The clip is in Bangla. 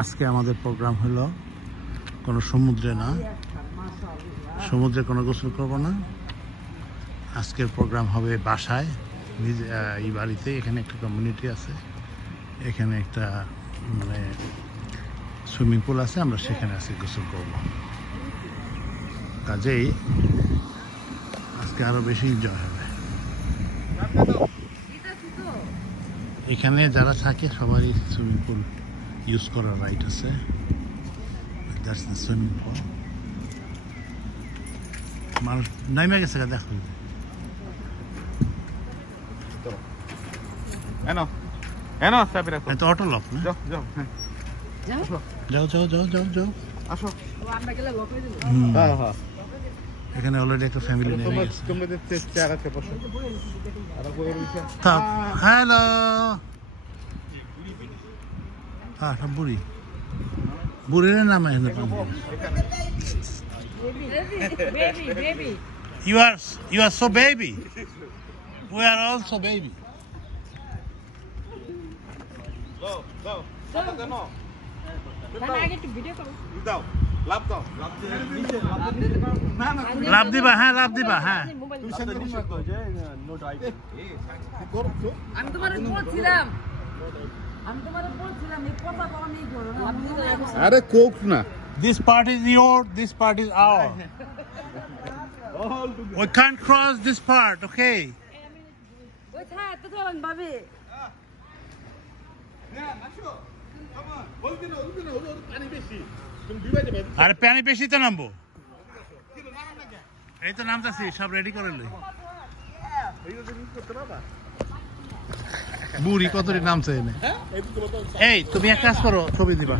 আজকে আমাদের প্রোগ্রাম হলো কোনো সমুদ্রে না, সমুদ্রে কোনো গোসল করব না। আজকের প্রোগ্রাম হবে বাসায়, এই বাড়িতে। এখানে একটা কমিউনিটি আছে, এখানে একটা মানে সুইমিং পুল আছে, আমরা সেখানে আজকে গোসল করব। কাজেই আজকে আরো বেশি এনজয় হবে। এখানে যারা থাকে সবারই সুইমিং পুল ইউজ করার রাইট আছে। That's the swimming pool. মানুষ নাইমে গেছে, দেখো অটো লক না। যাও যাও যাও যাও যাও আসো। এখানে অলরেডি একটা ফ্যামিলি নেমে গেছে। হ্যালো, হ্যাঁ বুড়ি বুড়ির নাম এখানে। You are so baby. We are also baby. Go. No. লাভ দিবা, হ্যাঁ লাভ দিবা, হ্যাঁ। আমি তোমারে বলছিলাম আরে কোক না। This part is yours, this part is ours. We can't cross this part, okay? আরে পানি বেশি তো নামবো, এই তো নামতেছি, সব রেডি করে লই। বুড়ি কতটি নামছে এনে। এই তুমি এক কাজ করো, ছবি দিবা।